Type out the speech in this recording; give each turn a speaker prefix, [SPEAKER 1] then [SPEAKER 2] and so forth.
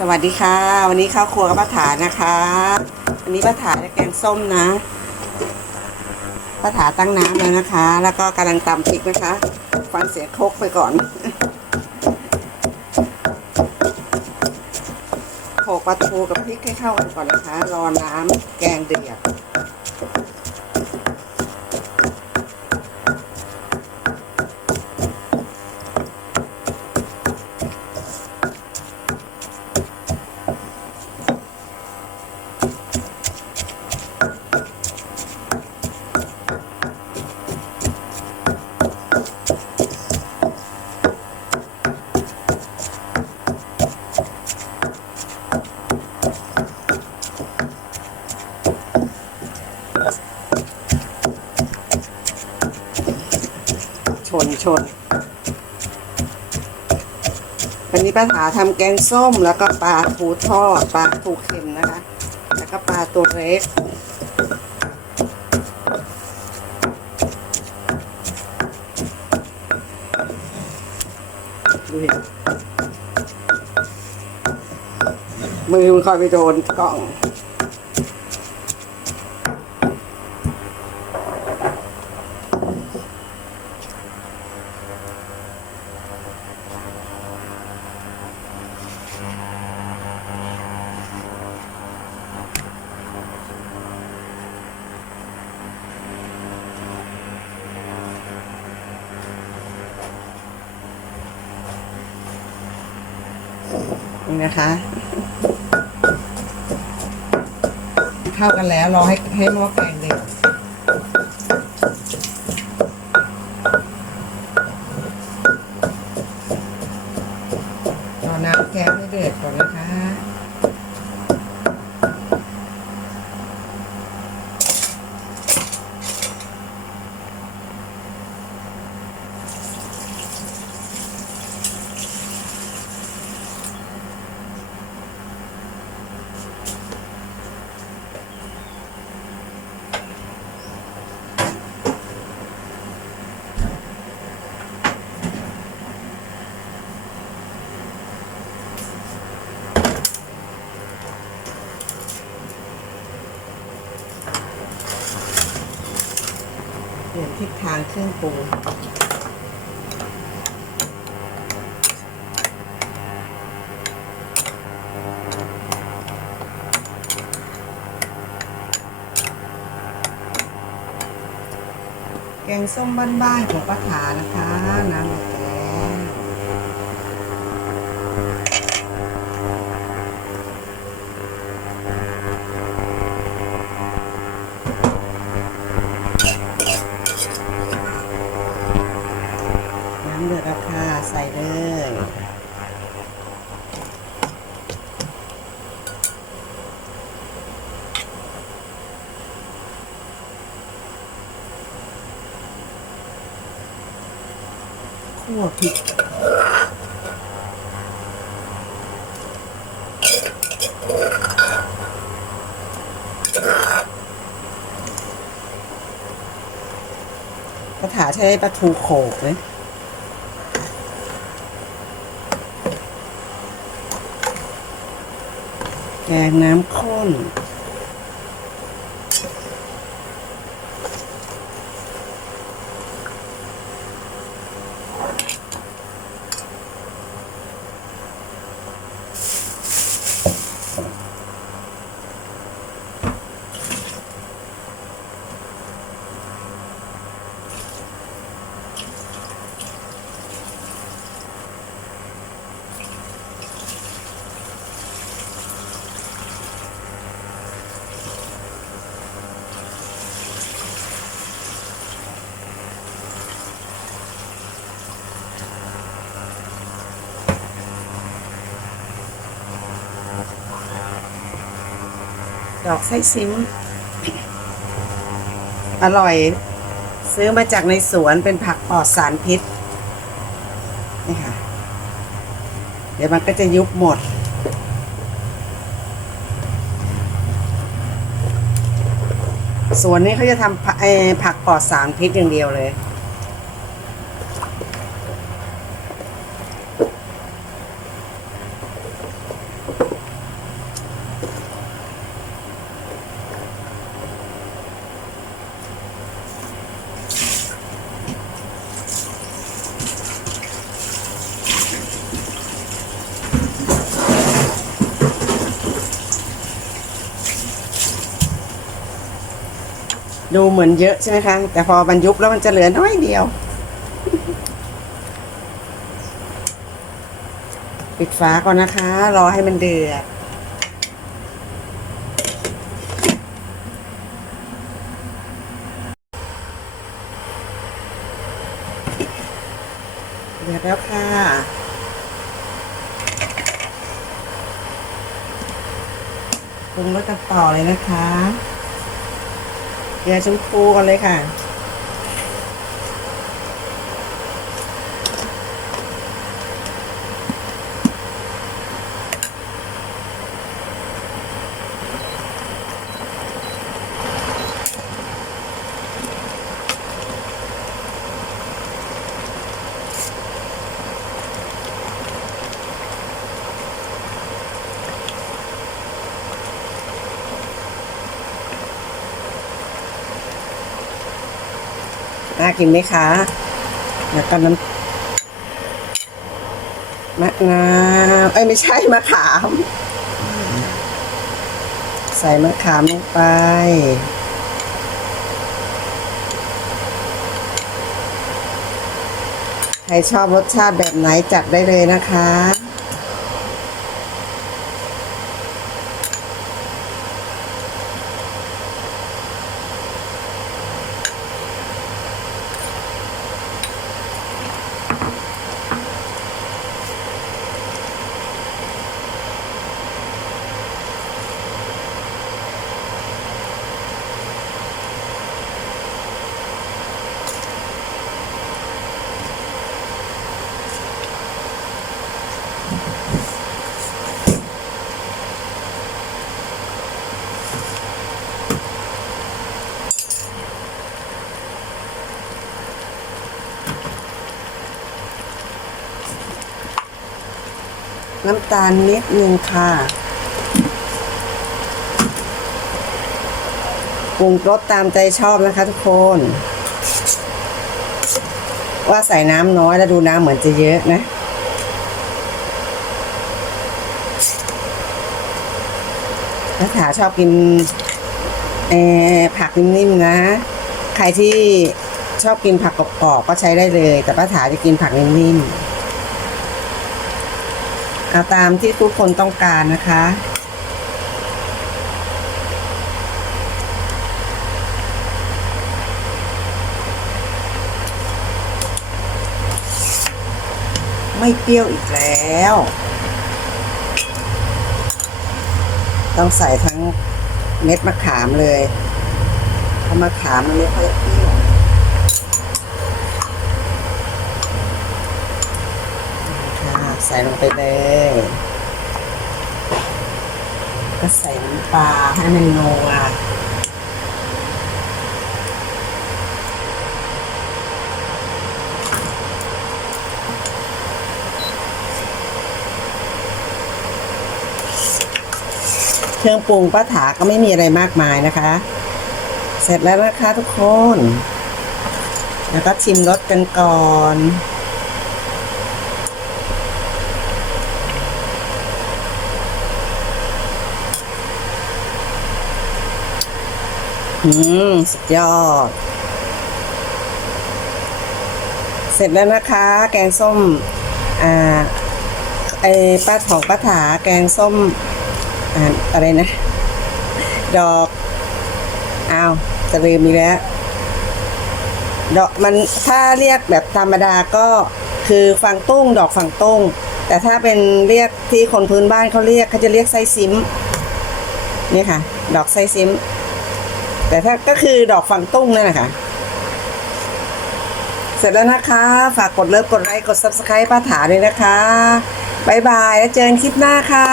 [SPEAKER 1] สวัสดีค่ะ วันนี้ข้าวครัวกับป้าถานะคะ วันนี้ป้าถาจะแกงส้มนะป้าถาตั้งน้ำแล้วนะคะ แล้วก็กำลังตำพริกนะคะ ฟังเสียงคกไปก่อนโขลกปลาทูกับพริกให้เข้ากันก่อนนะคะ รอน้ำแกงเดือด นชนวันนี้ป้าถาทำแกงส้มแล้วก็ปลาทูทอดปลาทูเค็มนะคะ แล้วก็ปลาตัวเล็กดูดิมือมันคอยไปโดนกล่อง นะคะเข้ากันแล้วรอให้ให้หม้อแกงเดือดรอน้ำแกงให้เดือดก่อนนะคะ เปลี่ยนทิศทางเครื่องปรุงแกงส้มบ้านๆของป้าถานะคะน้ำแกงน้ำเดือดแล้วค่ะ ใส่เลย คั่วพริกกระถาใช้ปลาทูโขกเลยแกงน้ำข้น ดอกไส้ซิ้ว อร่อย ซื้อมาจากในสวนเป็นผักปลอดสารพิษ นี่ค่ะ เดี๋ยวมันก็จะยุบหมด สวนนี้เขาจะทำผักเอ่อผักปลอดสารพิษอย่างเดียวเลย ดูเหมือนเยอะใช่ไหมคะ แต่พอมันยุบแล้วมันจะเหลือน้อยเดียว ปิดฝาก่อนนะคะ รอให้มันเดือดเดือดแล้วค่ะ ปรุงรสกันต่อเลยนะคะ เกลือชมพูกันเลยค่ะ น่ากินไหมคะแล้วก็น้ำมะนาวเอ้ยไม่ใช่มะขาม ใส่มะขามลงไปใครชอบรสชาติแบบไหนจัดได้เลยนะคะ น้ำตาลนิดนึงค่ะปรุงรสตามใจชอบนะคะทุกคน ว่าใส่น้ำน้อยแล้วดูน้ำเหมือนจะเยอะนะถ้าถาชอบกินผักนิ่มๆนะ ใครที่ชอบกินผักกรอบๆก็ใช้ได้เลย แต่ป้าถาจะกินผักนิ่มๆ เอาตามที่ทุกคนต้องการนะคะ ไม่เปรี้ยวอีกแล้ว ต้องใส่ทั้งเม็ดมะขามเลยเพราะมะขามมันไม่ค่อยเปรี้ยว ค่ะ ใส่ลงไปเลย ก็ใส่น้ำปลาให้มันนัวเครื่องปรุงป้าถาก็ไม่มีอะไรมากมายนะคะ เสร็จแล้วนะคะทุกคน แล้วก็ชิมรสกันก่อน อืมสุดยอด เสร็จแล้วนะคะ แกงส้ม อ่าไอป้าของป้าถาแกงส้ม อ่าอะไรนะ ดอกอ้าวจะลืมอีกแล้ว ดอกมันถ้าเรียกแบบธรรมดาก็คือฟังตุ้ง ดอกฟังตุ้ง แต่ถ้าเป็นเรียกที่คนพื้นบ้านเขาเรียกเขาจะเรียกไส้ซิมนี่ค่ะ ดอกไส้ซิม แต่ถ้าก็คือดอกฟังตุ้งนั่นแหละค่ะเสร็จแล้วนะคะ ฝากกดเลิฟกดไลค์กด subscribe ป้าถาด้วยนะคะบ๊ายบาย แล้วเจอกันคลิปหน้าค่ะ